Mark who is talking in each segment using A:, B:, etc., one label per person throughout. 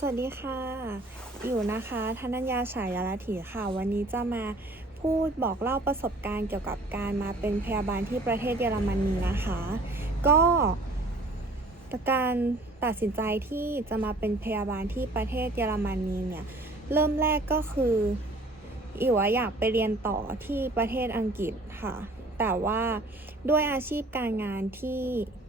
A: สวัสดีค่ะ อยู่นะคะธนัญญาฉายาลถีค่ะ วันนี้จะมาพูดบอกเล่าประสบการณ์เกี่ยวกับการมาเป็นพยาบาลที่ประเทศเยอรมนีนะคะ ก็การตัดสินใจที่จะมาเป็นพยาบาลที่ประเทศเยอรมนีเนี่ย เริ่มแรกก็คืออิ๋วอะอยากไปเรียนต่อที่ประเทศอังกฤษค่ะ แต่ว่าด้วยอาชีพการงานที่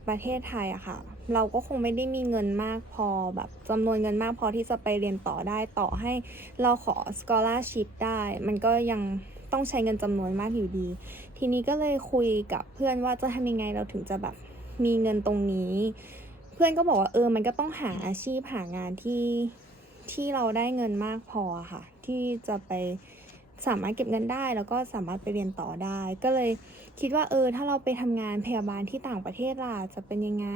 A: ประเทศไทยอะค่ะ เราก็คงไม่ได้มีเงินมากพอแบบจำนวนเงินมากพอที่จะไปเรียนต่อได้ต่อให้เราขอ scholarship ได้ มันก็ยังต้องใช้เงินจำนวนมากอยู่ดี ทีนี้ก็เลยคุยกับเพื่อนว่าจะทำยังไงเราถึงจะแบบมีเงินตรงนี้ เพื่อนก็บอกว่าเออ มันก็ต้องหาอาชีพหางานที่ที่เราได้เงินมากพอค่ะ ที่จะไปสามารถเก็บเงินได้แล้วก็สามารถไปเรียนต่อได้ ก็เลยคิดว่าเออ ถ้าเราไปทำงานพยาบาลที่ต่างประเทศล่ะจะเป็นยังไง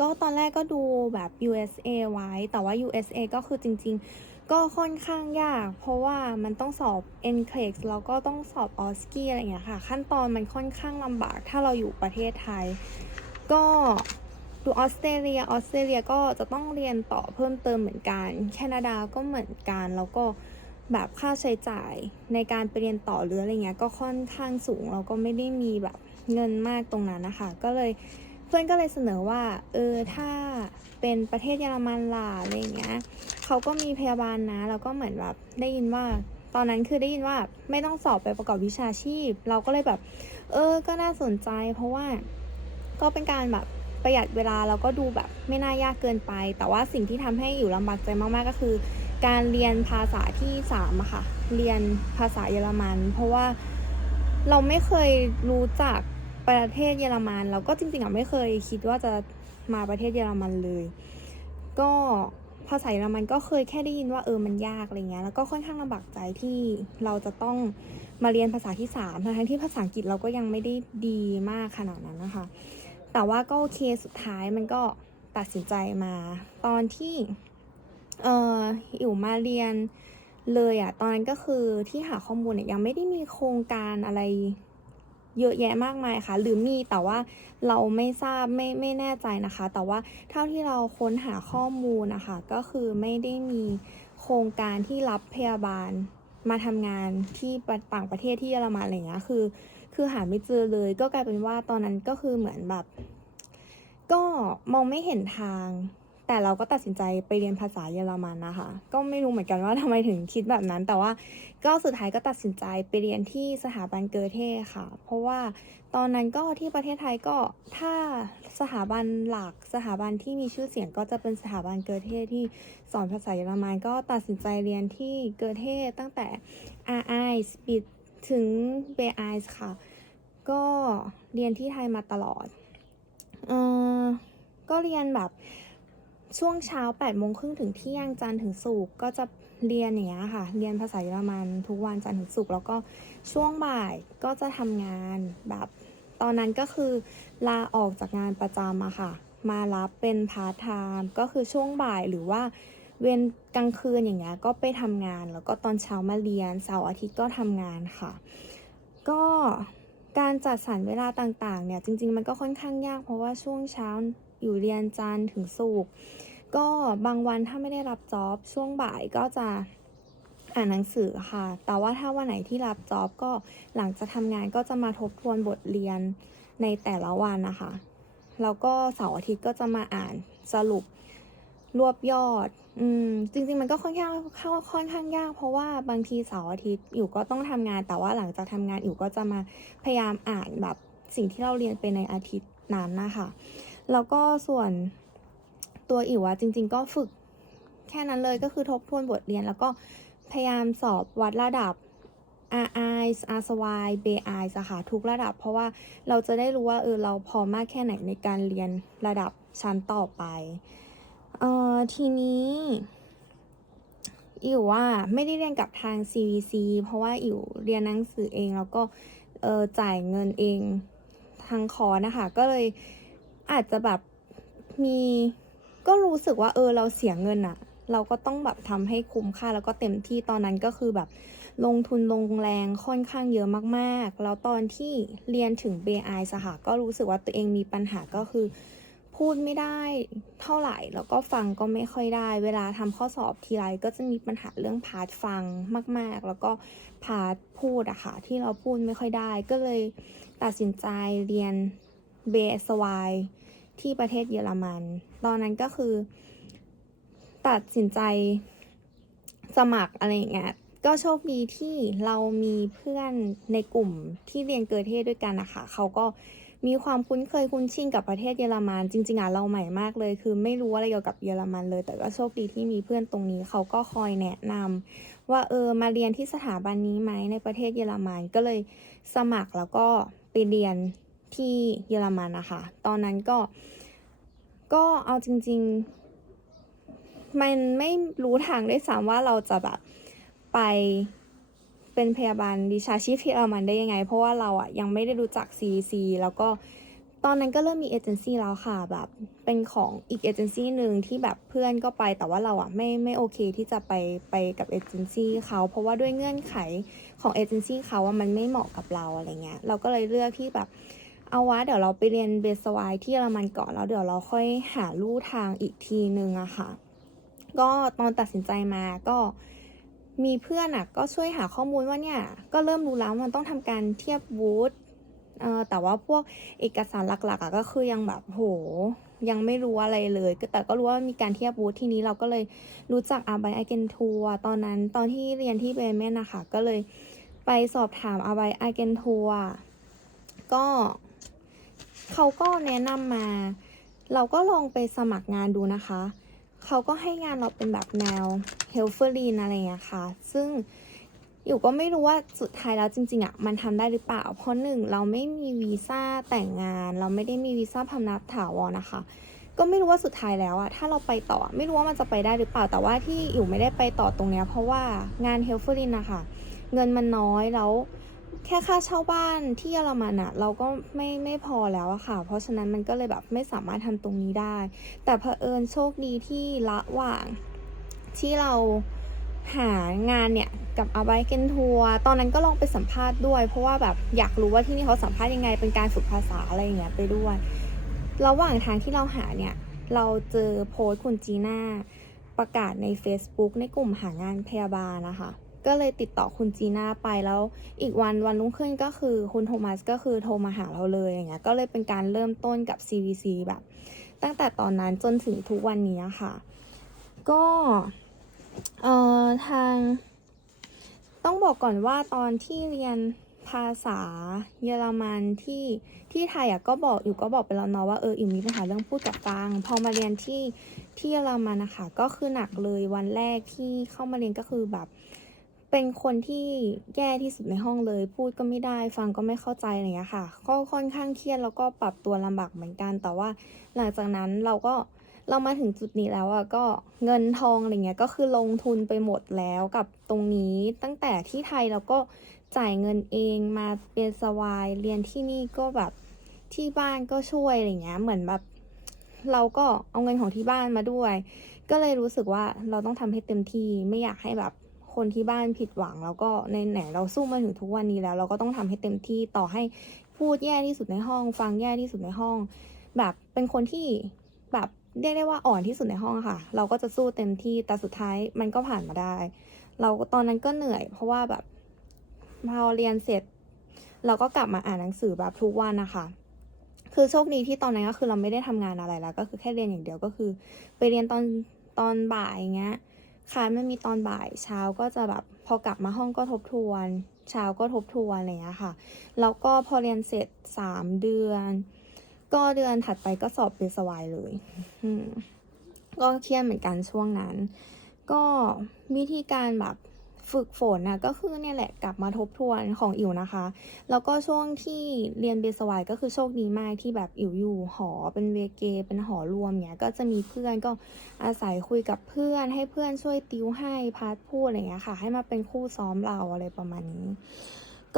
A: ก็ตอนแรกก็ดูแบบ USA ไว้ แต่ว่า USA ก็คือจริง ๆ ก็ค่อนข้างยาก เพราะว่ามันต้องสอบ NCLEX แล้วก็ต้องสอบ o s c e อะไรอย่างเงี้ยค่ะ ขั้นตอนมันค่อนข้างลำบากถ้าเราอยู่ประเทศไทย ก็ดูออสเตรเลียออสเตรเลียก็จะต้องเรียนต่อเพิ่มเติมเหมือนกัน แคนาดาก็เหมือนกัน แล้วก็แบบค่าใช้จ่ายในการไปเรียนต่อหรืออะไรเงี้ยก็ค่อนข้างสูง เราก็ไม่ได้มีแบบเงินมากตรงนั้นนะคะ ก็เลย เพื่อนก็เลยเสนอว่าเออถ้าเป็นประเทศเยอรมันล่ะอะไรเงี้ยเขาก็มีพยาบาลนะแล้วก็เหมือนแบบได้ยินว่าตอนนั้นคือได้ยินว่าไม่ต้องสอบไปประกอบวิชาชีพ เราก็เลยแบบ เออ ก็น่าสนใจ เพราะว่าก็เป็นการแบบประหยัดเวลาแล้วก็ดูแบบไม่น่ายากเกินไป แต่ว่าสิ่งที่ทำให้อยู่ลำบากใจมากๆก็คือ การเรียนภาษาที่สามอะค่ะ เรียนภาษาเยอรมัน เพราะว่าเราไม่เคยรู้จัก ประเทศเยอรมันเราก็จริงๆอะไม่เคยคิดว่าจะมาประเทศเยอรมันเลย ก็ภาษาเยอรมันก็เคยแค่ได้ยินว่าเออมันยากอะไรเงี้ยแล้วก็ค่อนข้างลำบากใจที่เราจะต้องมาเรียนภาษาที่สามทั้งที่ภาษาอังกฤษเราก็ยังไม่ได้ดีมากขนาดนั้นนะคะ แต่ว่าก็โอเคสุดท้ายมันก็ตัดสินใจมา ตอนที่เอออิ๋วมาเรียนเลยอะตอนนั้นก็คือที่หาข้อมูลเนี่ยยังไม่ได้มีโครงการอะไร เยอะแยะมากมายค่ะ หรือมีแต่ว่าเราไม่ทราบไม่ไม่แน่ใจนะคะ แต่ว่าเท่าที่เราค้นหาข้อมูลนะคะ ก็คือไม่ได้มีโครงการที่รับพยาบาลมาทำงานที่ต่างประเทศที่เยอรมันอะไรอย่างเงี้ยคือ คือหาไม่เจอเลย ก็กลายเป็นว่าตอนนั้นก็คือเหมือนแบบ ก็มองไม่เห็นทาง แต่เราก็ตัดสินใจไปเรียนภาษาเยอรมันนะคะ ก็ไม่รู้เหมือนกันว่าทำไมถึงคิดแบบนั้น แต่ว่าก็สุดท้ายก็ตัดสินใจไปเรียนที่สถาบันเกอเทค่ะ เพราะว่าตอนนั้นก็ที่ประเทศไทยก็ถ้าสถาบันหลักสถาบันที่มีชื่อเสียงก็จะเป็นสถาบันเกอเทที่สอนภาษาเยอรมันก็ตัดสินใจเรียนที่เกอเทตั้งแต่ RI ปิดถึง b i ค่ะ ก็เรียนที่ไทยมาตลอดเออก็เรียนแบบ ช่วงเช้า8ปดโมงครึ่งถึงเที่ยงจันทร์ถึงศุกร์ก็จะเรียนอย่างเงี้ยค่ะ เรียนภาษาเยอรมันทุกวันจันทร์ถึงศุกร์แล้วก็ช่วงบ่ายก็จะทำงานแบบ ตอนนั้นก็คือลาออกจากงานประจำอะค่ะ มารับเป็นพาร์ทไทม์ก็คือช่วงบ่ายหรือว่าเว้นกลางคืนอย่างเงี้ยก็ไปทำงาน แล้วก็ตอนเช้ามาเรียนเสาร์อาทิตย์ก็ทำงานค่ะ ก็การจัดสรรเวลาต่างๆเนี่ยจริง ๆ มันก็ค่อนข้างยากเพราะว่าช่วงเช้า อยู่เรียนจันทร์ถึงศุกร์ก็บางวันถ้าไม่ได้รับจ็อบช่วงบ่ายก็จะอ่านหนังสือค่ะ แต่ว่าถ้าวันไหนที่รับจ็อบก็หลังจากทำงานก็จะมาทบทวนบทเรียนในแต่ละวันนะคะ แล้วก็เสาร์อาทิตย์ก็จะมาอ่านสรุปรวบยอด อืม จริง ๆ มันก็ค่อนข้างค่อนข้างยาก เพราะว่าบางทีเสาร์อาทิตย์อยู่ก็ต้องทำงาน แต่ว่าหลังจากทำงานอยู่ก็จะมาพยายามอ่านแบบสิ่งที่เราเรียนไปในอาทิตย์นั้นนะคะ แล้วก็ส่วนตัวอิ๋วอะจริง ๆ ก็ฝึกแค่นั้นเลยก็คือทบทวนบทเรียน แล้วก็พยายามสอบวัดระดับ RI RSY BI อะค่ะทุกระดับ เพราะว่าเราจะได้รู้ว่าเออเราพอมากแค่ไหนในการเรียนระดับชั้นต่อไปเอ่อทีนี้อิ๋วว่าไม่ได้เรียนกับทาง CVC เพราะว่าอิ๋วเรียนหนังสือเองแล้วก็เออจ่ายเงินเองทางคอนะคะก็เลย อาจจะแบบมีก็รู้สึกว่าเออเราเสียเงินอะเราก็ต้องแบบทำให้คุ้มค่าแล้วก็เต็มที่ตอนนั้นก็คือแบบลงทุนลงแรงค่อนข้างเยอะมากๆ แล้วตอนที่เรียนถึง BI สหะก็รู้สึกว่าตัวเองมีปัญหาก็คือพพูดไม่ได้เท่าไหร่ แล้วก็ฟังก็ไม่ค่อยได้ เวลาทำข้อสอบทีไรก็จะมีปัญหาเรื่องพาร์ทฟังมาก ๆ แล้วก็พาร์ทพูดอะค่ะที่เราพูดไม่ค่อยได้ ก็เลยตัดสินใจเรียน BSY ที่ประเทศเยอรมัน ตอนนั้นก็คือ ตัดสินใจสมัครอะไรอย่างเงี้ย ก็โชคดีที่เรามีเพื่อนในกลุ่มที่เรียนเกอเทศด้วยกันนะคะ เขาก็มีความคุ้นเคยคุ้นชินกับประเทศเยอรมันจริงๆอะเราใหม่มากเลย คือไม่รู้อะไรเกี่ยวกับเยอรมันเลย แต่ก็โชคดีที่มีเพื่อนตรงนี้เขาก็คอยแนะนำว่าเออมาเรียนที่สถาบันนี้ไหมในประเทศเยอรมันก็เลยสมัครแล้วก็ไปเรียน ที่เยอรมันนะคะ ตอนนั้นก็ก็เอาจริง ๆ มันไม่รู้ทางด้วยซ้ำว่าเราจะแบบไปเป็นพยาบาลวิชาชีพที่เยอรมันได้ยังไง เพราะว่าเราอะยังไม่ได้รู้จัก CVC แล้วก็ตอนนั้นก็เริ่มมีเอเจนซี่แล้วค่ะแบบเป็นของอีกเอเจนซี่หนึ่งที่แบบเพื่อนก็ไปแต่ว่าเราอะไม่ไม่โอเคที่จะไปไปกับเอเจนซี่เขาเพราะว่าด้วยเงื่อนไขของเอเจนซี่เขาว่ามันไม่เหมาะกับเราอะไรเงี้ยเราก็เลยเลือกที่แบบ เอาวะเดี๋ยวเราไปเรียนเบสไวที่เยอรมันก่อนแล้วเดี๋ยวเราค่อยหาลู่ทางอีกทีนึงอะค่ะ ก็ตอนตัดสินใจมาก็มีเพื่อนอะก็ช่วยหาข้อมูลว่าเนี่ยก็เริ่มรู้แล้วมันต้องทำการเทียบวูดเออแต่ว่าพวกเอกสารหลักๆอะก็คือยังแบบโหยังไม่รู้อะไรเลย แต่ก็รู้ว่ามีการเทียบวูดที่นี้เราก็เลยรู้จักอาบายไอเกนทัวตอนนั้นตอนที่เรียนที่เบรเมนนะคะก็เลยไปสอบถามอาบายไอเกนทัวก็ เขาก็แนะนำมา เราก็ลองไปสมัครงานดูนะคะ เขาก็ให้งานเราเป็นแบบแนว h e l f e r i n อะไรอย่างเงี้ยค่ะ ซึ่งอยู่ก็ไม่รู้ว่าสุดท้ายแล้วจริงๆอะมันทำได้หรือเปล่า เพราะหนึ่งเราไม่มีวีซ่าแต่งงาน เราไม่ได้มีวีซ่าพำนักถาวรนะคะ ก็ไม่รู้ว่าสุดท้ายแล้วอะถ้าเราไปต่อไม่รู้ว่ามันจะไปได้หรือเปล่า แต่ว่าที่อยู่ไม่ได้ไปต่อตรงเนี้ยเพราะว่างาน h e l f e r i n นะคะเงินมันน้อยแล้ว แค่ค่าเช่าบ้านที่เยอรมันอะเราก็ไม่ไม่พอแล้วอะค่ะ เพราะฉะนั้นมันก็เลยแบบไม่สามารถทำตรงนี้ได้ แต่เผอิญโชคดีที่ระหว่างที่เราหางานเนี่ยกับอาบายเกนทัวตอนนั้นก็ลองไปสัมภาษณ์ด้วย เพราะว่าแบบอยากรู้ว่าที่นี่เขาสัมภาษณ์ยังไงเป็นการฝึกภาษาอะไรอย่างเงี้ยไปด้วย ระหว่างทางที่เราหาเนี่ย เราเจอโพสต์คุณจีน่าประกาศใน Facebook ในกลุ่มหางานพยาบาลนะคะ ก็เลยติดต่อคุณจีน่าไปแล้ว อีกวันวันรุ่งขึ้นก็คือคุณโทมัสก็คือโทรมาหาเราเลยอย่างเงี้ยก็เลยเป็นการเริ่มต้นกับ CVC แบบ ตั้งแต่ตอนนั้นจนถึงทุกวันนี้ค่ะ ก็เอ่อทาง ต้องบอกก่อนว่าตอนที่เรียนภาษาเยอรมันที่ที่ไทยอะก็บอกอยู่ก็บอกไปแล้วเนาะว่าเอออิมมีปัญหาเรื่องพูดกับฟัง พอมาเรียนที่ที่เยอรมันนะคะก็คือหนักเลยวันแรกที่เข้ามาเรียนก็คือแบบ เป็นคนที่แย่ที่สุดในห้องเลย พูดก็ไม่ได้ ฟังก็ไม่เข้าใจอะไรอย่างเงี้ยค่ะ ก็ค่อนข้างเครียดแล้วก็ปรับตัวลำบากเหมือนกัน แต่ว่าหลังจากนั้นเราก็เรามาถึงจุดนี้แล้วอะก็เงินทองอะไรเงี้ยก็คือลงทุนไปหมดแล้วกับตรงนี้ ตั้งแต่ที่ไทยเราก็จ่ายเงินเองมาเป็นสวายเรียนที่นี่ก็แบบที่บ้านก็ช่วยอะไรเงี้ยเหมือนแบบ เราก็เอาเงินของที่บ้านมาด้วย ก็เลยรู้สึกว่าเราต้องทำให้เต็มที่ไม่อยากให้แบบ คนที่บ้านผิดหวัง แล้วก็ในไหนเราสู้มาถึงทุกวันนี้แล้ว เราก็ต้องทำให้เต็มที่ต่อให้พูดแย่ที่สุดในห้อง ฟังแย่ที่สุดในห้อง แบบเป็นคนที่แบบเรียกได้ว่าอ่อนที่สุดในห้องค่ะ เราก็จะสู้เต็มที่แต่สุดท้ายมันก็ผ่านมาได้ เราตอนนั้นก็เหนื่อย เพราะว่าแบบพอเรียนเสร็จ เราก็กลับมาอ่านหนังสือแบบทุกวันนะคะคือโชคดีที่ตอนนั้นก็คือเราไม่ได้ทำงานอะไรแล้ว ก็คือแค่เรียนอย่างเดียวก็คือ ไปเรียนตอนตอนบ่ายอย่างเงี้ย คลายไม่มีตอนบ่ายเช้าก็จะแบบพอกลับมาห้องก็ทบทวน เช้าก็ทบทวนอะไรอย่างเงี้ยค่ะ แล้วก็พอเรียนเสร็จสามเดือน ก็เดือนถัดไปก็สอบเป็นสวายเลยก็เครียดเหมือนกันช่วงนั้น ก็วิธีการแบบ ฝึกฝนนะก็คือเนี่ยแหละกลับมาทบทวนของอิ๋วนะคะ แล้วก็ช่วงที่เรียนเบสวายก็คือโชคดีมากที่แบบอิ๋วอยู่หอเป็นเวเก เป็นหอรวมเนี้ยก็จะมีเพื่อนก็อาศัยคุยกับเพื่อน ให้เพื่อนช่วยติวให้พาร์ทพูดอะไรเงี้ยค่ะ ให้มาเป็นคู่ซ้อมเราอะไรประมาณนี้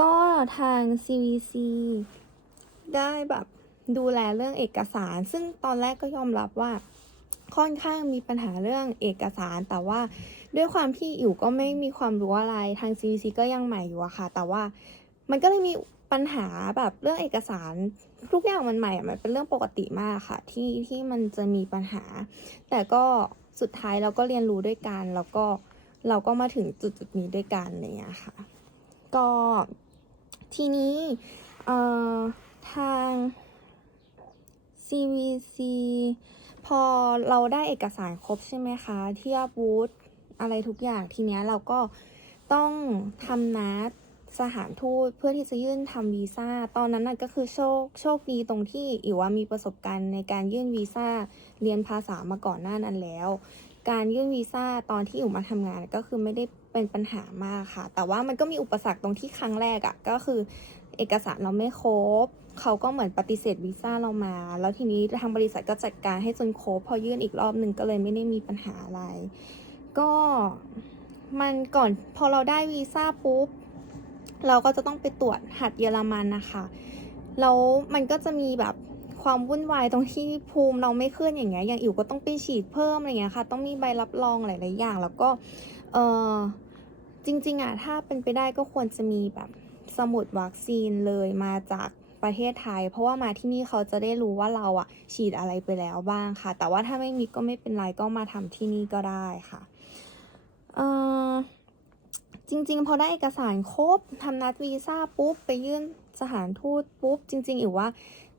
A: ก็ทาง CVC ได้แบบดูแลเรื่องเอกสาร ซึ่งตอนแรกก็ยอมรับว่าค่อนข้างมีปัญหาเรื่องเอกสารแต่ว่า ด้วยความที่อยู่ก็ไม่มีความรู้อะไรทาง CVC ก็ยังใหม่อยู่อะค่ะ แต่ว่ามันก็เลยมีปัญหาแบบเรื่องเอกสารทุกอย่างมันใหม่มันเป็นเรื่องปกติมากค่ะ ที่ที่มันจะมีปัญหา แต่ก็สุดท้ายเราก็เรียนรู้ด้วยกัน แล้วก็เราก็มาถึงจุดจุดนี้ด้วยกันอะไรอย่างเงี้ยค่ะ ก็ทีนี้เอ่อทาง CVC พอเราได้เอกสารครบใช่ไหมคะ เทียบวูด อะไรทุกอย่างทีเนี้ยเราก็ต้องทำนัดสถานทูตเพื่อที่จะยื่นทำวีซ่า ตอนนั้นน่ะก็คือโชคโชคดีตรงที่อิวว่ามีประสบการณ์ในการยื่นวีซ่าเรียนภาษามาก่อนหน้านั้นแล้ว การยื่นวีซ่าตอนที่อิวมาทำงานก็คือไม่ได้เป็นปัญหามากค่ะ แต่ว่ามันก็มีอุปสรรคตรงที่ครั้งแรกอะ่ะก็คือเอกสารเราไม่ครบ เขาก็เหมือนปฏิเสธวีซ่าเรามา แล้วทีนี้ทางบริษัทก็จัดการให้จนครบพอยื่นอีกรอบหนึ่งก็เลยไม่ได้มีปัญหาอะไร ก็มันก่อนพอเราได้วีซ่าปุ๊บ เราก็จะต้องไปตรวจหัดเยอรมันนะคะแล้วมันก็จะมีแบบความวุ่นวายตรงที่ภูมิเราไม่ขึ้นอย่างเงี้ยอย่างอิ๋วก็ต้องไปฉีดเพิ่มอะไรเงี้ยค่ะ ต้องมีใบรับรองหลาย ๆ อย่าง แล้วก็เออจริง ๆอะถ้าเป็นไปได้ก็ควรจะมีแบบสมุดวัคซีนเลยมาจากประเทศไทย เพราะว่ามาที่นี่เขาจะได้รู้ว่าเราอะฉีดอะไรไปแล้วบ้างค่ะ แต่ว่าถ้าไม่มีก็ไม่เป็นไรก็มาทำที่นี่ก็ได้ค่ะ เออจริง ๆ พอได้เอกสารครบทำนัดวีซ่าปุ๊บ ไปยื่นสถานทูตปุ๊บ จริง ๆอิ๋วว่า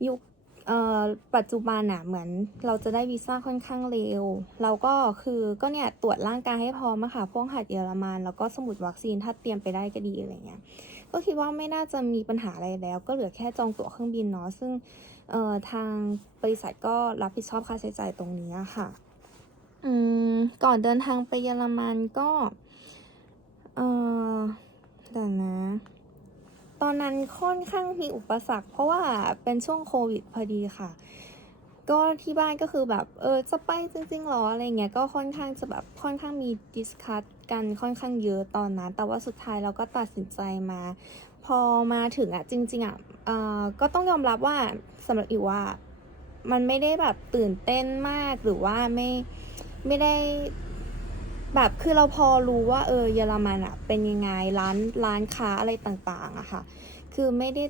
A: ยุคเอ่อปัจจุบันอะเหมือนเราจะได้วีซ่าค่อนข้างเร็ว เราก็คือก็เนี่ยตรวจร่างกายให้พร้อมอะค่ะ พวกหัดเยอรมันแล้วก็สมุดวัคซีนถ้าเตรียมไปได้ก็ดีอะไรเงี้ย ก็คิดว่าไม่น่าจะมีปัญหาอะไรแล้ว ก็เหลือแค่จองตั๋วเครื่องบินเนาะซึ่งเออทางบริษัทก็รับผิดชอบค่าใช้จ่ายตรงนี้ค่ะ อืม ก่อนเดินทางไปเยอรมันก็ เออเดี๋ยวนะ ตอนนั้นค่อนข้างมีอุปสรรค เพราะว่าเป็นช่วงโควิดพอดีค่ะ ก็ที่บ้านก็คือแบบ เออ จะไปจริงๆหรออะไรเงี้ย ก็ค่อนข้างจะแบบค่อนข้างมีดิสคัตกันค่อนข้างเยอะตอนนั้น แต่ว่าสุดท้ายเราก็ตัดสินใจมา พอมาถึงอะจริง ๆอะเออก็ต้องยอมรับว่าสำหรับอิวว่ามันไม่ได้แบบตื่นเต้นมากหรือว่าไม่ ไม่ได้ แบบคือเราพอรู้ว่า เออเยอรมันอะเป็นยังไงร้านร้านค้าอะไรต่างๆอะค่ะ คือไม่ได้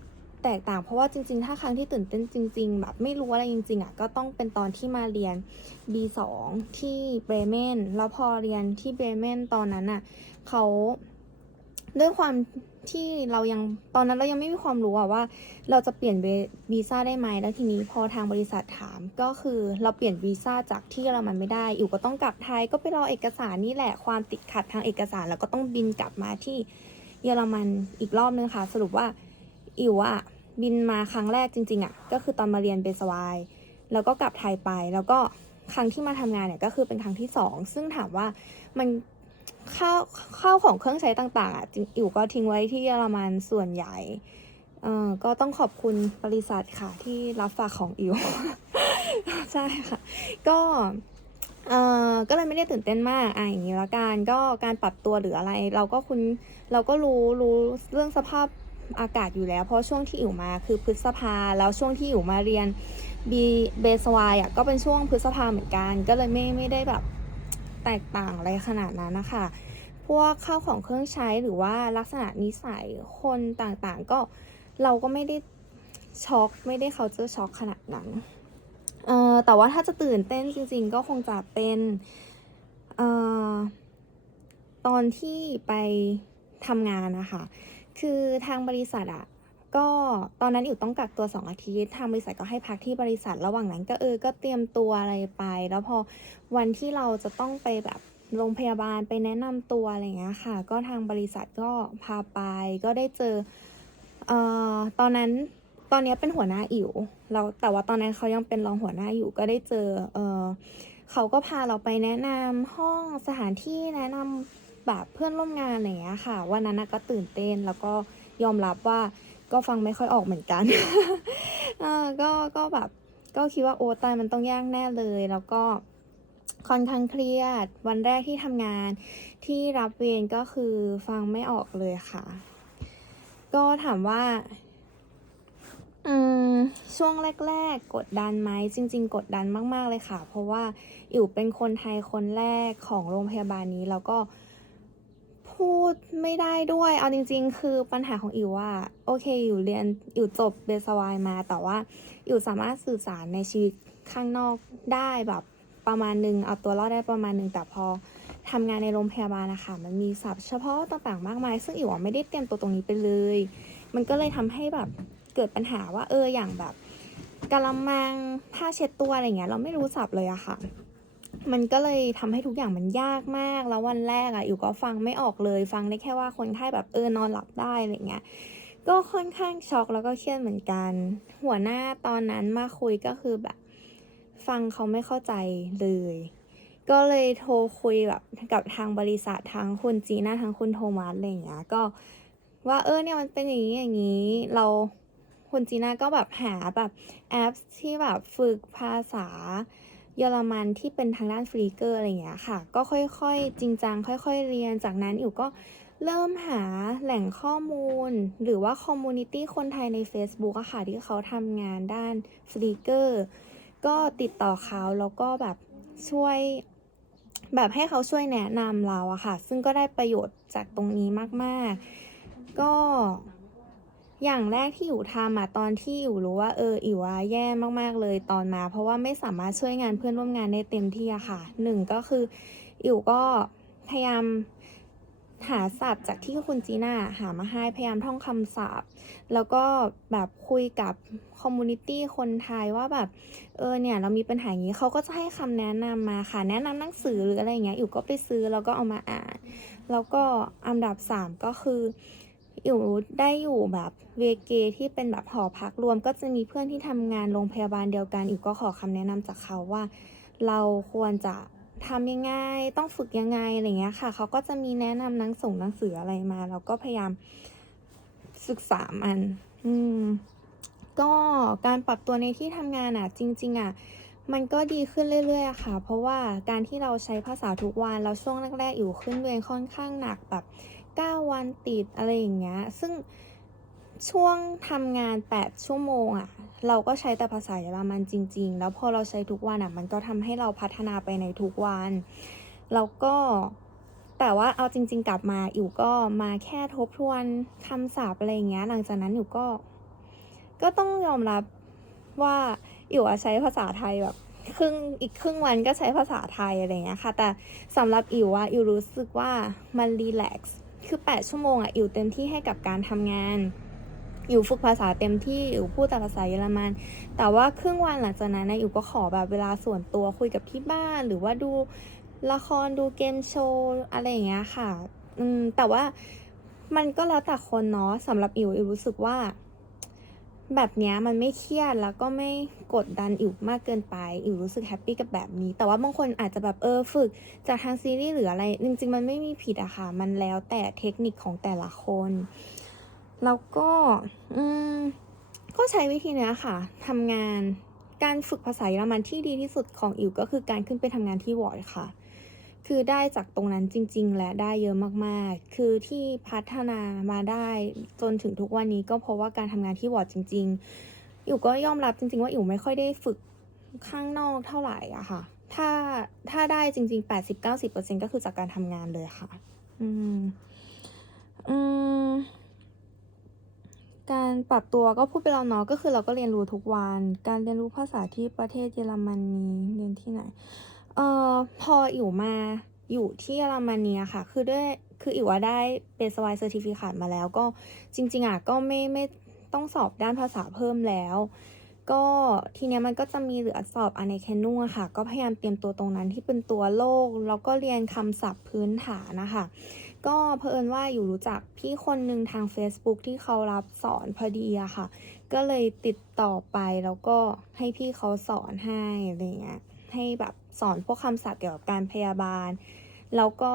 A: แตกต่างเพราะว่าจริง ๆ ถ้าครั้งที่ตื่นเต้นจริง ๆ แบบไม่รู้อะไรจริง ๆอะก็ต้องเป็นตอนที่มาเรียน B2 ที่เบรเมนแล้วพอเรียนที่เบรเมนตอนนั้นอะเขาด้วยความ ที่เรายังตอนนั้นเรายังไม่มีความรู้อะว่า เราจะเปลี่ยนวีซ่าได้ไหมแล้วทีนี้พอทางบริษัทถามก็คือเราเปลี่ยนวีซ่าจากที่เยอรมันไม่ได้ อยู่ก็ต้องกลับไทยก็ไปรอเอกสารนี่แหละความติดขัดทางเอกสารแล้วก็ต้องบินกลับมาที่เยอรมันอีกรอบนึงค่ะ สรุปว่าอิวอะบินมาครั้งแรกจริง ๆอะก็คือตอนมาเรียนเบสวายแล้วก็กลับไทยไปแล้วก็ครั้งที่มาทำงานเนี่ยก็คือเป็นครั้งที่สองซึ่งถามว่ามัน ข้าวข้าวของเครื่องใช้ต่างๆอะอิ๋วก็ทิ้งไว้ที่เยอรมันส่วนใหญ่เอ่อก็ต้องขอบคุณบริษัทค่ะที่รับฝากของอิ๋วใช่ค่ะ ก็เอ่อก็เลยไม่ได้ตื่นเต้นมากอะอย่างนี้ละกันก็การปรับตัวหรืออะไร เราก็คุ้นเราก็รู้รู้เรื่องสภาพอากาศอยู่แล้ว เพราะช่วงที่อิ๋วมาคือพฤษภาแล้วช่วงที่อิ๋วมาเรียนบีเบสวายอะก็เป็นช่วงพฤษภาเหมือนกัน ก็เลยไม่ไม่ได้แบบ แตกต่างอะไรขนาดนั้นนะคะ พวกข้าวของเครื่องใช้หรือว่าลักษณะนิสัยคนต่างๆ ก็เราก็ไม่ได้ช็อกไม่ได้เขาเจอช็อกขนาดนั้นเอ่อแต่ว่าถ้าจะตื่นเต้นจริงๆ ก็คงจะเป็นเอ่อตอนที่ไปทำงานนะคะ คือทางบริษัทอะ ก็ตอนนั้นอยู่ต้องกักตัวสองอาทิตย์ทางบริษัทก็ให้พักที่บริษัทระหว่างนั้นก็เออก็เตรียมตัวอะไรไป แล้วพอวันที่เราจะต้องไปแบบโรงพยาบาลไปแนะนำตัวอะไรเงี้ยค่ะ ก็ทางบริษัทก็พาไปก็ได้เจอเอ่อตอนนั้นตอนนี้เป็นหัวหน้าอิ๋วเราแต่ว่าตอนนั้นเขายังเป็นรองหัวหน้าอยู่ก็ได้เจอเออเขาก็พาเราไปแนะนำห้องสถานที่แนะนำแบบเพื่อนร่วมงานอะไรเงี้ยค่ะ วันนั้นก็ตื่นเต้นแล้วก็ยอมรับว่า ก็ฟังไม่ค่อยออกเหมือนกันเออก็ก็แบบก็คิดว่าโอ้ตายมันต้องยากแน่เลย แล้วก็ค่อนข้างเครียด วันแรกที่ทำงานที่รับเวรก็คือฟังไม่ออกเลยค่ะ ก็ถามว่าอืมช่วงแรก ๆ กดดันไหมจริง ๆ กดดันมาก ๆ เลยค่ะ เพราะว่าอิ๋วเป็นคนไทยคนแรกของโรงพยาบาลนี้ แล้วก็ พูดไม่ได้ด้วย เอาจริง ๆ คือปัญหาของอิ๋วว่าโอเคอิ๋วเรียนอิ๋วจบเบสวายมา แต่ว่าอิ๋วสามารถสื่อสารในชีวิตข้างนอกได้แบบประมาณหนึงเอาตัวรอดได้ประมาณหนึงแต่พอทำงานในโรงพยาบาลนะคะมันมีศัพท์เฉพาะต่างๆมากมาย ซึ่งอิ๋วไม่ได้เตรียมตัวตรงนี้ไปเลย มันก็เลยทำให้แบบเกิดปัญหาว่าเอออย่างแบบกะละมังผ้าเช็ดตัวอะไรเงี้ยเราไม่รู้ศัพท์เลยอะค่ะ มันก็เลยทำให้ทุกอย่างมันยากมาก แล้ววันแรกอะอยู่ก็ฟังไม่ออกเลย ฟังได้แค่ว่าคนไข้แบบเออนอนหลับได้อะไรเงี้ย ก็ค่อนข้างช็อกแล้วก็เครียดเหมือนกัน หัวหน้าตอนนั้นมาคุยก็คือแบบ ฟังเขาไม่เข้าใจเลย ก็เลยโทรคุยแบบกับทางบริษัททางคุณจีน่าทางคุณโทมัสอะไรเงี้ย ก็ว่าเออเนี่ยมันเป็นอย่างนี้อย่างนี้เราคุณจีน่าก็แบบหาแบบแอปที่แบบฝึกภาษา เยอรมันที่เป็นทางด้านฟรีเกอร์อะไรอย่างเงี้ยค่ะ ก็ค่อยๆ จริงจังค่อย ๆ เรียนจากนั้นอยู่ก็เริ่มหาแหล่งข้อมูล หรือว่าคอมมูนิตี้คนไทยใน Facebook อะค่ะ ที่เขาทำงานด้านฟรีเกอร์ก็ติดต่อเขาแล้วก็แบบช่วย แบบให้เขาช่วยแนะนำเราอะค่ะ ซึ่งก็ได้ประโยชน์จากตรงนี้มาก ๆ ก็ อย่างแรกที่อยู่ทำอะตอนที่อยู่รู้ว่าเอออิ๋วอะแย่มากๆเลยตอนมา เพราะว่าไม่สามารถช่วยงานเพื่อนร่วมงานได้เต็มที่อะค่ะหนึ่งก็คืออิ๋วก็พยายามหาศัพท์จากที่คุณจีน่าหามาให้พยายามท่องคำศัพท์ แล้วก็แบบคุยกับคอมมูนิตี้คนไทยว่าแบบเออเนี่ยเรามีปัญหาอย่างนี้เขาก็จะให้คำแนะนำมาค่ะ แนะนำหนังสือหรืออะไรอย่างเงี้ยอยู่ก็ไปซื้อแล้วก็เอามาอ่าน แล้วก็อันดับสามก็คือ อยู่ได้อยู่แบบเวเกที่เป็นแบบหอพักรวม ก็จะมีเพื่อนที่ทำงานโรงพยาบาลเดียวกันอยู่ก็ขอคำแนะนำจากเขาว่า เราควรจะทำยังไงต้องฝึกยังไงอะไรเงี้ยค่ะ เขาก็จะมีแนะนำหนังส่งหนังสืออะไรมา เราก็พยายามศึกษามัน อืม ก็การปรับตัวในที่ทำงานอะ จริง ๆ อะ มันก็ดีขึ้นเรื่อยๆค่ะ เพราะว่าการที่เราใช้ภาษาทุกวัน แล้วช่วงแรกๆ อยู่ขึ้นเวรค่อนข้างหนักแบบ 9 วันติดอะไรอย่างเงี้ย ซึ่งช่วงทำงาน 8 ชั่วโมงอะเราก็ใช้แต่ภาษาเยอรมันจริง ๆ แล้วพอเราใช้ทุกวันอะมันก็ทำให้เราพัฒนาไปในทุกวัน แล้วก็แต่ว่าเอาจริง ๆ กลับมาอยู่ก็มาแค่ทบทวนคำศัพท์อะไรอย่างเงี้ย หลังจากนั้นอยู่ก็ ก็ต้องยอมรับว่าอยู่ใช้ภาษาไทยแบบครึ่งอีกครึ่งวันก็ใช้ภาษาไทยอะไรเงี้ยค่ะ แต่สำหรับอิวอะอิวรู้สึกว่ามันรีแลกซ์ คือ 8 ชั่วโมงอะอิวเต็มที่ให้กับการทำงานอยู่ฝึกภาษาเต็มที่อยู่พูดแต่ภาษาเยอรมัน แต่ว่าครึ่งวันหลังจากนั้นนะอิวก็ขอแบบเวลาส่วนตัวคุยกับที่บ้าน หรือว่าดูละครดูเกมโชว์อะไรอย่างเงี้ยค่ะ อืมแต่ว่ามันก็แล้วแต่คนเนาะสำหรับอิวอิวรู้สึกว่า แบบนี้มันไม่เครียดแล้วก็ไม่กดดันอิ๋วมากเกินไปอิ๋วรู้สึกแฮปปี้กับแบบนี้ แต่ว่าบางคนอาจจะแบบเออฝึกจากทางซีรีส์หรืออะไรจริงๆ มันไม่มีผิดอะค่ะ มันแล้วแต่เทคนิคของแต่ละคน แล้วก็อืมก็ใช้วิธีนี้ค่ะทำงานการฝึกภาษาเยอรมันที่ดีที่สุดของอิ๋วก็คือการขึ้นไปทำงานที่วอร์ดค่ะ คือได้จากตรงนั้นจริง ๆ และได้เยอะมาก ๆ คือที่พัฒนามาได้จนถึงทุกวันนี้ก็เพราะว่าการทำงานที่วอร์ดจริง ๆ อยู่ก็ยอมรับจริง ๆ ว่าอยู่ไม่ค่อยได้ฝึกข้างนอกเท่าไหร่อะค่ะ ถ้าถ้าได้จริง ๆ 80-90%ก็คือจากการทำงานเลยค่ะ อืม อืมการปรับตัวก็พูดไปแล้วเนาะก็คือเราก็เรียนรู้ทุกวัน การเรียนรู้ภาษาที่ประเทศเยอรมนีเรียนที่ไหน เอ่อพออิ๋วมาอยู่ที่เยอรมนีอะค่ะ คือด้วยคืออิ๋วได้เบสไวเซอร์ติฟิคามาแล้วก็จริง ๆอะก็ไม่ไม่ต้องสอบด้านภาษาเพิ่มแล้ว ก็ทีเนี้ยมันก็จะมีเหลือสอบอันในแคนนูอะค่ะ ก็พยายามเตรียมตัวตรงนั้นที่เป็นตัวโลก แล้วก็เรียนคำศัพท์พื้นฐานนะคะ ก็เผอิญว่าอยู่รู้จักพี่คนหนึ่งทาง Facebook ที่เขารับสอนพอดีอะค่ะ ก็เลยติดต่อไปแล้วก็ให้พี่เขาสอนให้อะไรเงี้ยให้แบบ สอนพวกคำศัพท์เกี่ยวกับการพยาบาล แล้วก็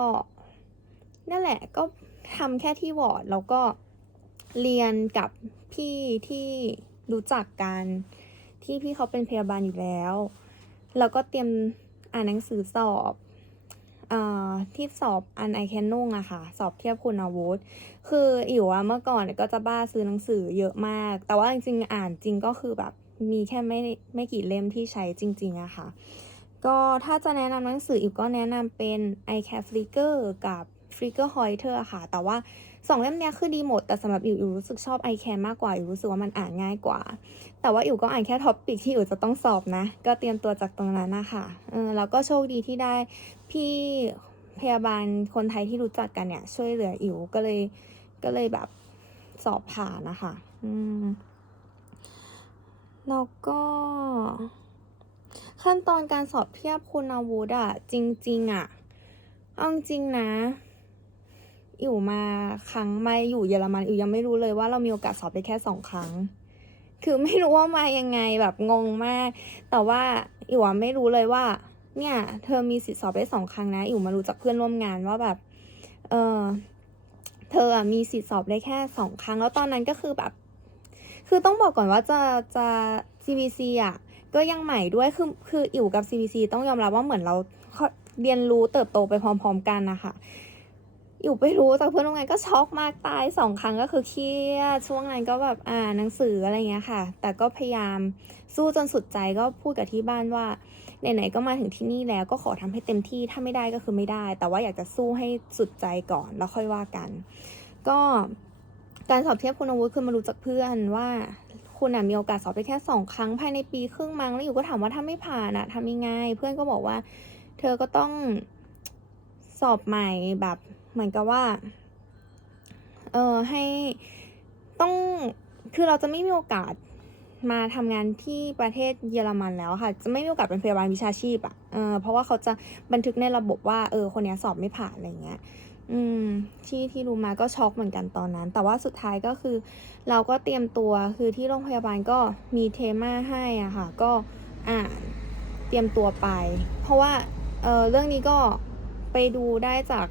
A: นั่นแหละก็ทำแค่ที่วอร์ดแล้วก็เรียนกับพี่ที่รู้จักกันที่พี่เขาเป็นพยาบาลอยู่แล้ว แล้วก็เตรียมอ่านหนังสือสอบเอ่อที่สอบอันไอแคนนุ่งอะค่ะ สอบเทียบคุณอาวุธ คืออิ๋วอะเมื่อก่อนก็จะบ้าซื้อหนังสือเยอะมาก แต่ว่าจริงๆ อ่านจริงก็คือแบบมีแค่ไม่ไม่กี่เล่มที่ใช้จริง ๆอะค่ะ ก็ถ้าจะแนะนำหนังสืออิ๋วก็แนะนำเป็น i c a f l i c k e r กับฟริกเกอร์ฮอยเทอร์ค่ะ แต่ว่าสองเล่มเนี้ยคือดีหมด แต่สำหรับอิวอิวรู้สึกชอบไอแคนมากกว่า อิวรู้สึกว่ามันอ่านง่ายกว่า แต่ว่าอิวก็อ่านแค่ท็อปปิกที่อิวจะต้องสอบนะ ก็เตรียมตัวจากตรงนั้นนะคะเออแล้วก็โชคดีที่ได้พี่พยาบาลคนไทยที่รู้จักกันเนี่ย ช่วยเหลืออิวก็เลยก็เลยแบบสอบผ่านนะคะ อืมแล้วก็ ขั้นตอนการสอบเทียบคุณอาวุธอะจริง ๆอะเอาจริงนะอยู่มาครั้งมาอยู่เยอรมันอยู่ยังไม่รู้เลยว่าเรามีโอกาสสอบได้แค่สองครั้ง คือไม่รู้ว่ามายังไงแบบงงมาก แต่ว่าอยู่อะไม่รู้เลยว่า เนี่ย เธอมีสิทธิสอบได้สองครั้งนะอยู่มารู้จากเพื่อนร่วมงานว่าแบบ เออเธออะมีสิทธิสอบได้แค่สองครั้ง แล้วตอนนั้นก็คือแบบ คือต้องบอกก่อนว่าจะจะ CVC อะ ก็ยังใหม่ด้วยคือคืออิ๋วกับ CVC ต้องยอมรับว่าเหมือนเราเรียนรู้เติบโตไปพร้อม ๆ กันนะคะอิ๋วไปรู้จากเพื่อนร่วมงานก็ช็อกมากตายสองครั้งก็คือเครียดช่วงนั้นก็แบบอ่านหนังสืออะไรเงี้ยค่ะ แต่ก็พยายามสู้จนสุดใจก็พูดกับที่บ้านว่าไหนๆก็มาถึงที่นี่แล้วก็ขอทำให้เต็มที่ถ้าไม่ได้ก็คือไม่ได้ แต่ว่าอยากจะสู้ให้สุดใจก่อนแล้วค่อยว่ากัน ก็การสอบเทียบคุณอาวุธคือมารู้จากเพื่อนว่า คุณอะมีโอกาสสอบได้แค่สองครั้งภายในปีครึ่งมั้งแล้วอยู่ก็ถามว่าถ้าไม่ผ่านอะทำยังไง เพื่อนก็บอกว่า เธอก็ต้องสอบใหม่แบบเหมือนกับว่า เออให้ต้องคือเราจะไม่มีโอกาสมาทำงานที่ประเทศเยอรมันแล้วค่ะ จะไม่มีโอกาสเป็นพยาบาลวิชาชีพอะเออเพราะว่าเขาจะบันทึกในระบบว่าเออคนนี้สอบไม่ผ่านอะไรเงี้ย อืมที่ที่รู้มาก็ช็อกเหมือนกันตอนนั้น แต่ว่าสุดท้ายก็คือ เราก็เตรียมตัวคือที่โรงพยาบาลก็มีเทมาให้อะค่ะ ก็อ่านเตรียมตัวไป เพราะว่าเออเรื่องนี้ก็ไปดูได้จาก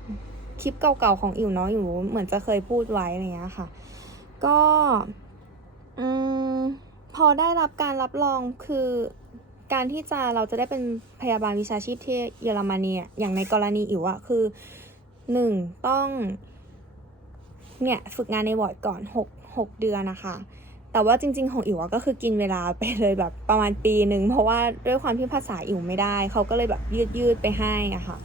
A: คลิปเก่าๆของอิ๋วเนาะอยู่เหมือนจะเคยพูดไว้อะไรเงี้ยค่ะ ก็อืมพอได้รับการรับรองคือการที่จะเราจะได้เป็นพยาบาลวิชาชีพที่เยอรมนีอะอย่างในกรณีอิ๋วอะคือ หนึ่งต้องเนี่ยฝึกงานในวอร์ดก่อนหกหกเดือนนะคะ แต่ว่าจริง ๆ ของอิ๋วก็คือกินเวลาไปเลยแบบประมาณปีหนึ่งเพราะว่าด้วยความที่ภาษาอิ๋วไม่ได้ เขาก็เลยแบบยืดยืดไปให้อะค่ะ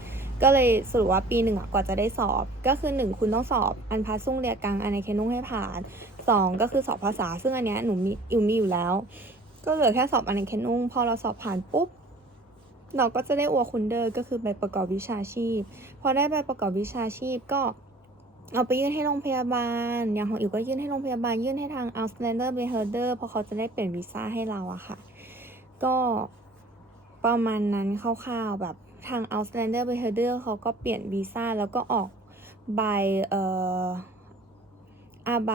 A: ก็เลยสรุปว่าปีหนึ่งอะกว่าจะได้สอบ ก็คือหนึ่งคุณต้องสอบอันพาสุ่งเรียกังอันในเคนุ่งให้ผ่านสองก็คือสอบภาษาซึ่งอันเนี้ยหนูมีอิ๋วมีอยู่แล้ว ก็เหลือแค่สอบอันในเคนุ่งพอเราสอบผ่านปุ๊บ เราก็จะได้อัวคุนเดอร์ก็คือใบประกอบวิชาชีพ พอได้ใบประกอบวิชาชีพก็เอาไปยื่นให้โรงพยาบาล อย่างของอิ๋วก็ยื่นให้โรงพยาบาล ยื่นให้ทาง Auslander b e h e r d e r เพราะเขาจะได้เปลี่ยนวีซ่าให้เราอะค่ะ ก็ประมาณนั้นคร่าวๆแบบทาง Auslander b e h e r d e r เขาก็เปลี่ยนวีซ่าแล้วก็ออกใบเอ่ออาใบ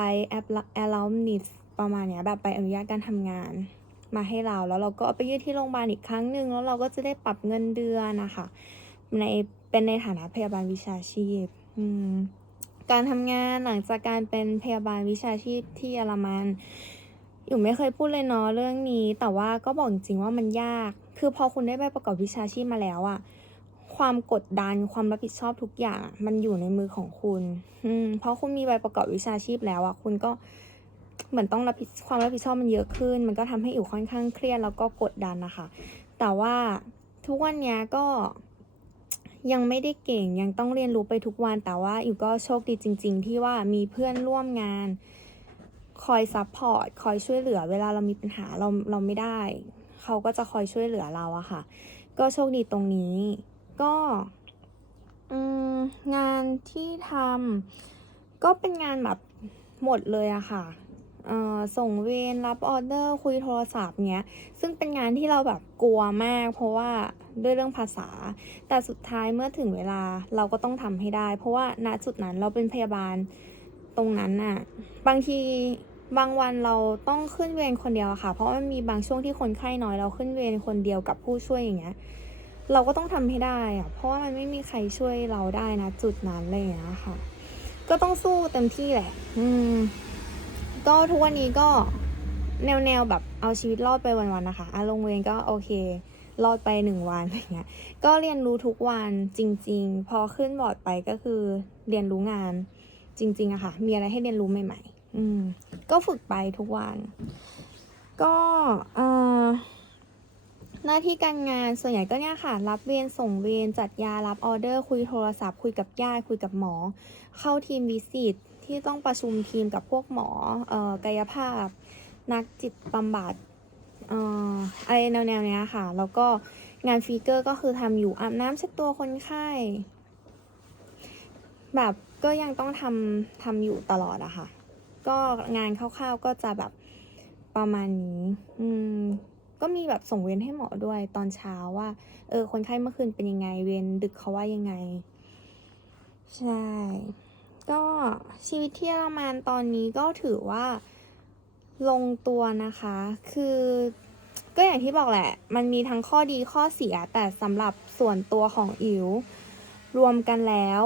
A: allowance ประมาณเนี้ยแบบใบอนุญาตการทำงาน มาให้เราแล้วเราก็เอาไปยื่นที่โรงพยาบาลอีกครั้งหนึ่งแล้วเราก็จะได้ปรับเงินเดือนนะคะในเป็นในฐานะพยาบาลวิชาชีพการทำงานหลังจากการเป็นพยาบาลวิชาชีพที่เยอรมันอยู่ไม่เคยพูดเลยเนาะเรื่องนี้ แต่ว่าก็บอกจริงว่ามันยาก คือพอคุณได้ใบประกอบวิชาชีพมาแล้วอะความกดดันความรับผิดชอบทุกอย่าง มันอยู่ในมือของคุณ อืมเพราะคุณมีใบประกอบวิชาชีพแล้วอะคุณก็ เหมือนต้องรับผิดความรับผิดชอบมันเยอะขึ้น มันก็ทำให้อิ๋วค่อนข้างเครียดแล้วก็กดดันนะคะ แต่ว่าทุกวันนี้ก็ยังไม่ได้เก่งยังต้องเรียนรู้ไปทุกวัน แต่ว่าอิ๋วก็โชคดีจริง ๆ ที่ว่ามีเพื่อนร่วมงาน คอยซัพพอร์ตคอยช่วยเหลือ เวลาเรามีปัญหาเราเราไม่ได้ เขาก็จะคอยช่วยเหลือเราอะค่ะ ก็โชคดีตรงนี้ ก็องานที่ทำก็เป็นงานแบบหมดเลยอะค่ะ ส่งเวรรับออเดอร์คุยโทรศัพท์เงี้ย ซึ่งเป็นงานที่เราแบบกลัวมาก เพราะว่าด้วยเรื่องภาษา แต่สุดท้ายเมื่อถึงเวลาเราก็ต้องทำให้ได้ เพราะว่าณจุดนั้นเราเป็นพยาบาลตรงนั้นน่ะบางทีบางวันเราต้องขึ้นเวรคนเดียวค่ะ เพราะมันมีบางช่วงที่คนไข้น้อยเราขึ้นเวรคนเดียวกับผู้ช่วยอย่างเงี้ย เราก็ต้องทำให้ได้อะเพราะว่ามันไม่มีใครช่วยเราได้นะจุดนั้นเลยนะคะก็ต้องสู้เต็มที่แหละ อืม ก็ทุกวันนี้ก็แนวแนวแบบเอาชีวิตรอดไปวันๆนะคะอาลงเวรก็โอเค รอดไปหนึ่งวันอะไรเงี้ย ก็เรียนรู้ทุกวันจริง ๆ พอขึ้นบอร์ดไปก็คือเรียนรู้งานจริง ๆอะค่ะ มีอะไรให้เรียนรู้ใหม่ ๆ อืม ก็ฝึกไปทุกวัน ก็เอ่อหน้าที่การงานส่วนใหญ่ก็เนี่ยค่ะ รับเวรส่งเวรจัดยารับออเดอร์ คุยโทรศัพท์ คุยกับญาติคุยกับหมอ เข้าทีมวิสิต ที่ต้องประชุมทีมกับพวกหมอเอ่อกายภาพ นักจิตบำบัดเอ่ออะไรแนวๆเนี้ยค่ะ แล้วก็งานฟีเกอร์ก็คือทำอยู่อาบน้ำเช็ดตัวคนไข้ แบบก็ยังต้องทำทำอยู่ตลอดอะค่ะ ก็งานคร่าวๆก็จะแบบประมาณนี้ อืมก็มีแบบส่งเวรให้หมอด้วยตอนเช้าว่า เออ คนไข้เมื่อคืนเป็นยังไง เวรดึกเขาว่ายังไง ใช่ ก็ชีวิตที่เยอรมันตอนนี้ก็ถือว่าลงตัวนะคะ คือก็อย่างที่บอกแหละ มันมีทั้งข้อดีข้อเสีย แต่สำหรับส่วนตัวของอิ๋วรวมกันแล้ว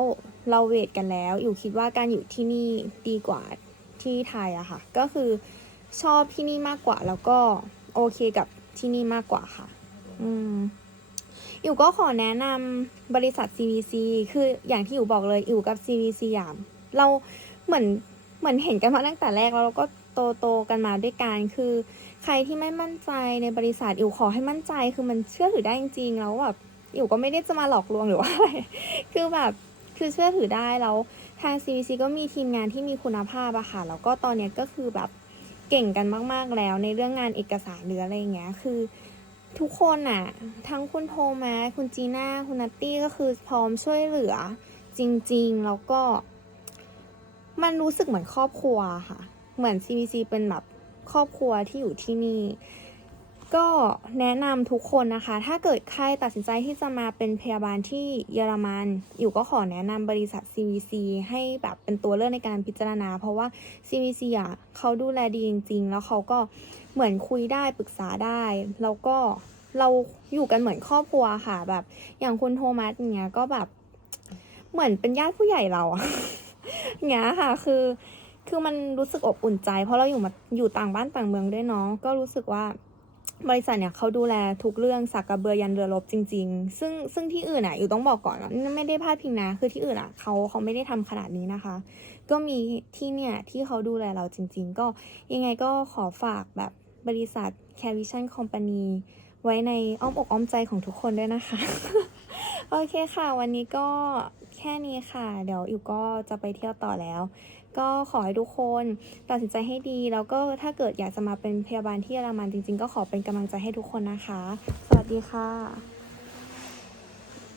A: เราเวทกันแล้วอิ๋วคิดว่าการอยู่ที่นี่ดีกว่าที่ไทยอะค่ะ ก็คือชอบที่นี่มากกว่าแล้วก็โอเคกับที่นี่มากกว่าค่ะ อืมอิ๋วก็ขอแนะนำบริษัท CVC คืออย่างที่อิ๋วบอกเลยอิ๋วกับ CVC อะ เราเหมือนเหมือนเห็นกันมาตั้งแต่แรกแล้วเราก็โตโตกันมาด้วยกันคือ ใครที่ไม่มั่นใจในบริษัทอิ๋วขอให้มั่นใจคือมันเชื่อถือได้จริงๆแล้วแบบอิ๋วก็ไม่ได้จะมาหลอกลวงหรือว่าอะไรคือแบบคือเชื่อถือได้แล้วทาง CVC ก็มีทีมงานที่มีคุณภาพอะค่ะแล้วก็ตอนเนี้ยก็คือแบบเก่งกันมาก ๆแล้วในเรื่องงานเอกสารหรืออะไรอย่างเงี้ยคือทุกคนอะทั้งคุณโทมัสคุณจีน่าคุณนัตตี้ก็คือพร้อมช่วยเหลือจริง ๆ แล้วก็ มันรู้สึกเหมือนครอบครัวค่ะ เหมือน CBC เป็นแบบครอบครัวที่อยู่ที่นี่ ก็แนะนำทุกคนนะคะ ถ้าเกิดใครตัดสินใจที่จะมาเป็นพยาบาลที่เยอรมัน อยู่ก็ขอแนะนำบริษัท CVC ให้แบบเป็นตัวเลือกในการพิจารณา เพราะว่า CVC อะเขาดูแลดีจริง ๆ แล้วเขาก็เหมือนคุยได้ปรึกษาได้ แล้วก็เราอยู่กันเหมือนครอบครัวค่ะ แบบอย่างคุณโทมัสเงี้ยก็แบบเหมือนเป็นญาติผู้ใหญ่เราอะ เงี้ยค่ะ คือ คือมันรู้สึกอบอุ่นใจ เพราะเราอยู่มาอยู่ต่างบ้านต่างเมืองด้วยเนาะก็รู้สึกว่าบริษัทเนี่ยเขาดูแลทุกเรื่องสักกระเบือยันเรือรบจริง ๆ ซึ่งซึ่งที่อื่นอะอยู่ต้องบอกก่อนว่าไม่ได้พลาดพิงนะ คือที่อื่นอะเขาเขาไม่ได้ทำขนาดนี้นะคะ ก็มีที่เนี่ยที่เขาดูแลเราจริง ๆ ก็ยังไงก็ขอฝากแบบบริษัท c a r Vision Company ไว้ในอ้อมอกอ้อมใจของทุกคนด้วยนะคะ โอเคค่ะ วันนี้ก็ แค่นี้ค่ะ เดี๋ยวอิวก็จะไปเที่ยวต่อแล้ว ก็ขอให้ทุกคนตัดสินใจให้ดี แล้วก็ถ้าเกิดอยากจะมาเป็นพยาบาลที่เยอรมันจริง ๆ ก็ขอเป็นกำลังใจให้ทุกคนนะคะ สวัสดีค่ะ